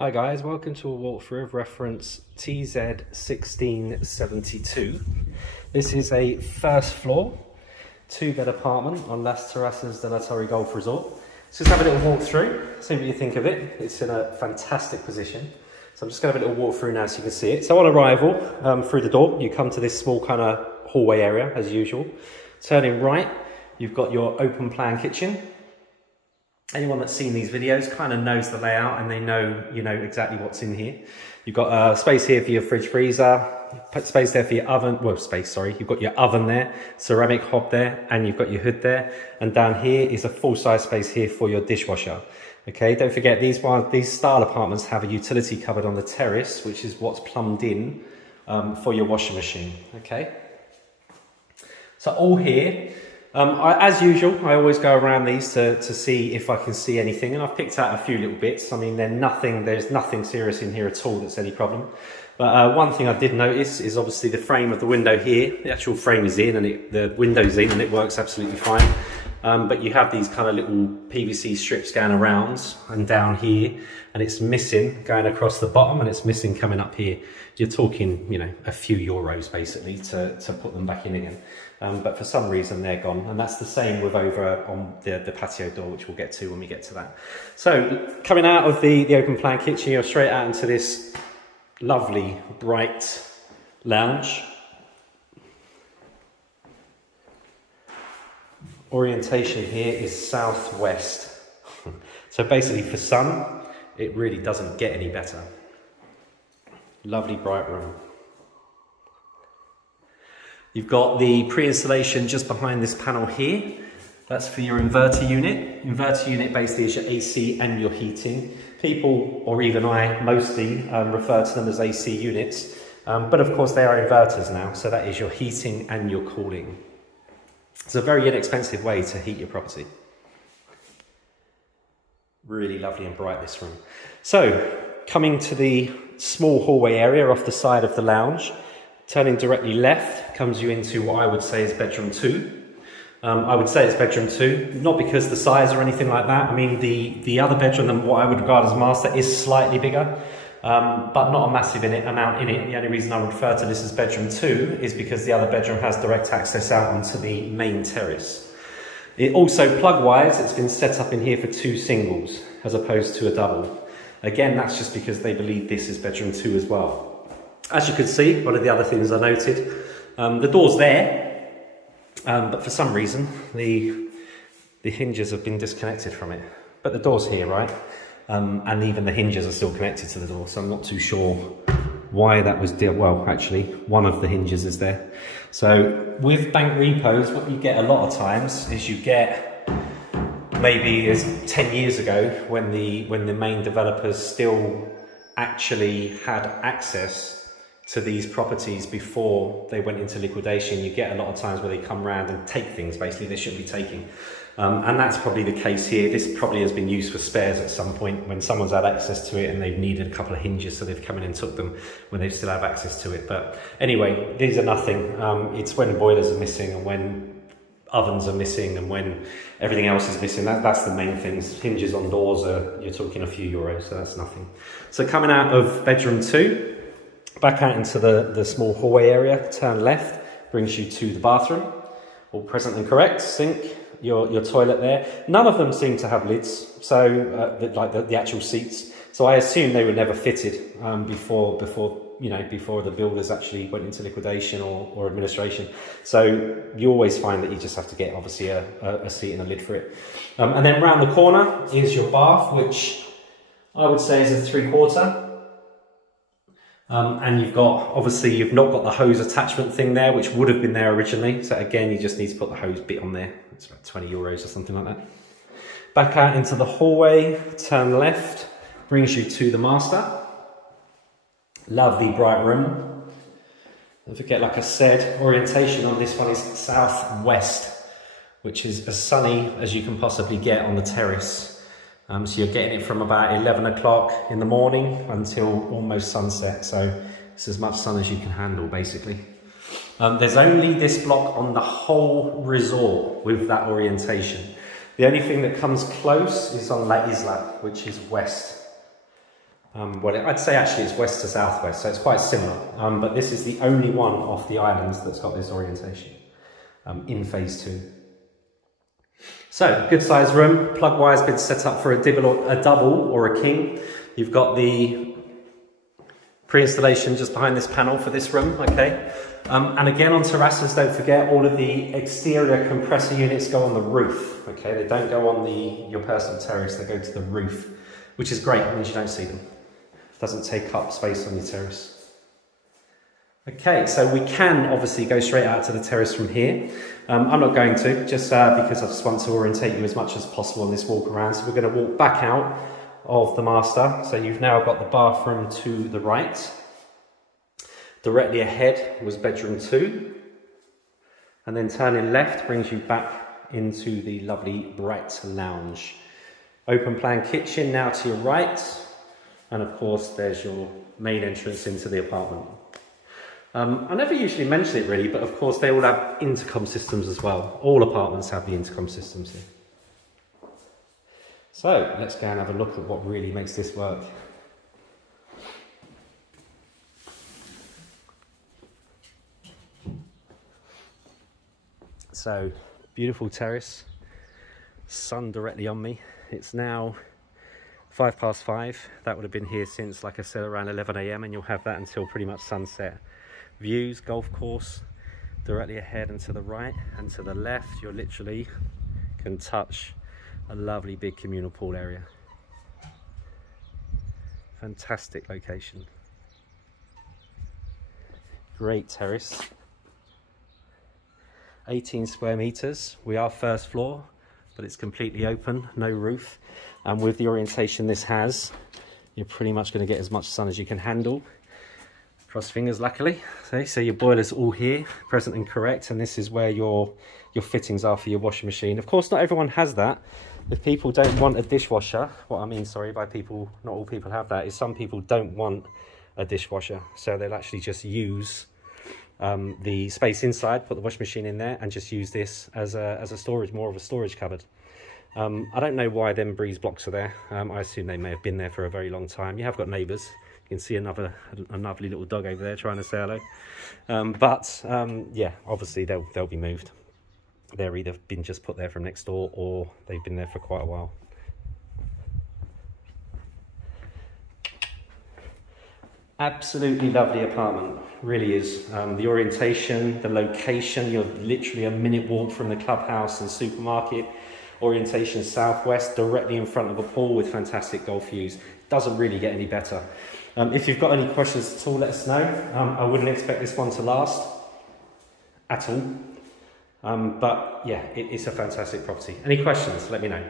Hi guys, welcome to a walkthrough of reference TZ61672. This is a first floor, 2-bed apartment on Las Terraces de la Torre Golf Resort. Let's just have a little walk through, see what you think of it. It's in a fantastic position. So I'm just going to have a little walk through now so you can see it. So on arrival, through the door, you come to this small kind of hallway area as usual. Turning right, you've got your open plan kitchen. Anyone that's seen these videos kind of knows the layout and they know, exactly what's in here. You've got a space here for your fridge freezer, space there for your oven, you've got your oven there, ceramic hob there, and you've got your hood there. And down here is a full-size space here for your dishwasher. Okay, don't forget these style apartments have a utility cupboard on the terrace, which is what's plumbed in for your washing machine, okay? So all here. As usual, I always go around these to see if I can see anything, and I've picked out a few little bits. I mean, there's nothing serious in here at all that's any problem. But one thing I did notice is obviously the frame of the window here. The actual frame is in and the window's in and it works absolutely fine. But you have these kind of little PVC strips going around and down here, and it's missing going across the bottom and it's missing coming up here. You're talking, a few euros basically to put them back in again. But for some reason they're gone, and that's the same with over on the patio door, which we'll get to when we get to that. So coming out of the open plan kitchen, you're straight out into this lovely bright lounge. Orientation here is southwest. So basically for sun, it really doesn't get any better. Lovely bright room. You've got the pre-installation just behind this panel here. That's for your inverter unit. Inverter unit basically is your AC and your heating. People, or even I, mostly refer to them as AC units. But of course they are inverters now, so that is your heating and your cooling. It's a very inexpensive way to heat your property. Really lovely and bright, this room. So, coming to the small hallway area off the side of the lounge, turning directly left comes you into what I would say is bedroom 2. I would say it's bedroom 2, not because the size or anything like that. I mean, the other bedroom than what I would regard as master is slightly bigger, but not a massive amount in it. The only reason I would refer to this as bedroom 2 is because the other bedroom has direct access out onto the main terrace. It also, plug-wise, it's been set up in here for 2 singles as opposed to a double. Again, that's just because they believe this is bedroom 2 as well. As you can see, one of the other things I noted, the door's there, but for some reason the hinges have been disconnected from it. But the door's here, right? And even the hinges are still connected to the door, so I'm not too sure why that was well, actually, one of the hinges is there. So with bank repos, what you get a lot of times is you get, maybe as 10 years ago, when the main developers still actually had access to these properties before they went into liquidation, you get a lot of times where they come around and take things basically they shouldn't be taking. And that's probably the case here. This probably has been used for spares at some point when someone's had access to it and they've needed a couple of hinges, so they've come in and took them when they still have access to it. But anyway, these are nothing. It's when boilers are missing and when ovens are missing and when everything else is missing. That's the main things. Hinges on doors you're talking a few euros, so that's nothing. So coming out of bedroom 2, back out into the small hallway area, turn left, brings you to the bathroom. All present and correct, sink, your toilet there. None of them seem to have lids, so like the actual seats. So I assume they were never fitted before the builders actually went into liquidation or administration. So you always find that you just have to get obviously a seat and a lid for it. And then round the corner is your bath, which I would say is a 3/4. And you've not got the hose attachment thing there, which would have been there originally. So again, you just need to put the hose bit on there. It's about 20 euros or something like that. Back out into the hallway, turn left, brings you to the master. Lovely bright room. Don't forget, like I said, orientation on this one is southwest, which is as sunny as you can possibly get on the terrace. So you're getting it from about 11 o'clock in the morning until almost sunset. So it's as much sun as you can handle, basically. There's only this block on the whole resort with that orientation. The only thing that comes close is on La Isla, which is west. Well, I'd say actually it's west to southwest, so it's quite similar. But this is the only one off the islands that's got this orientation in phase 2. So, good sized room. Plug wire's been set up for a double or a king. You've got the pre-installation just behind this panel for this room, okay? And again on terraces, don't forget all of the exterior compressor units go on the roof, okay? They don't go on your personal terrace, they go to the roof, which is great, it means you don't see them. It doesn't take up space on your terrace. Okay, so we can obviously go straight out to the terrace from here. I'm not going to, just because I just want to orientate you as much as possible on this walk around. So we're going to walk back out of the master. So you've now got the bathroom to the right. Directly ahead was bedroom 2. And then turning left brings you back into the lovely bright lounge. Open plan kitchen now to your right. And of course, there's your main entrance into the apartment. I never usually mention it really, but of course they all have intercom systems as well. All apartments have the intercom systems here. So let's go and have a look at what really makes this work. So, beautiful terrace, sun directly on me. It's now 5:05. That would have been here since, like I said, around 11 AM, and you'll have that until pretty much sunset. Views, golf course, directly ahead and to the right and to the left, you literally can touch a lovely big communal pool area. Fantastic location. Great terrace. 18 square meters. We are first floor, but it's completely open, no roof. And with the orientation this has, you're pretty much going to get as much sun as you can handle. Cross fingers, luckily. So your boiler's all here, present and correct, and this is where your fittings are for your washing machine. Of course, not everyone has that. If people don't want a dishwasher, what I mean, sorry, by people, not all people have that, is some people don't want a dishwasher, so they'll actually just use the space inside, put the washing machine in there, and just use this as a storage, more of a storage cupboard. I don't know why them breeze blocks are there. I assume they may have been there for a very long time. You have got neighbours. You can see a lovely little dog over there trying to say hello. Yeah, obviously they'll be moved. They're either been just put there from next door, or they've been there for quite a while. Absolutely lovely apartment, really is. The orientation, the location, you're literally a minute walk from the clubhouse and supermarket. Orientation southwest, directly in front of a pool with fantastic golf views. Doesn't really get any better. If you've got any questions at all, let us know. I wouldn't expect this one to last at all. But yeah, it's a fantastic property. Any questions, let me know.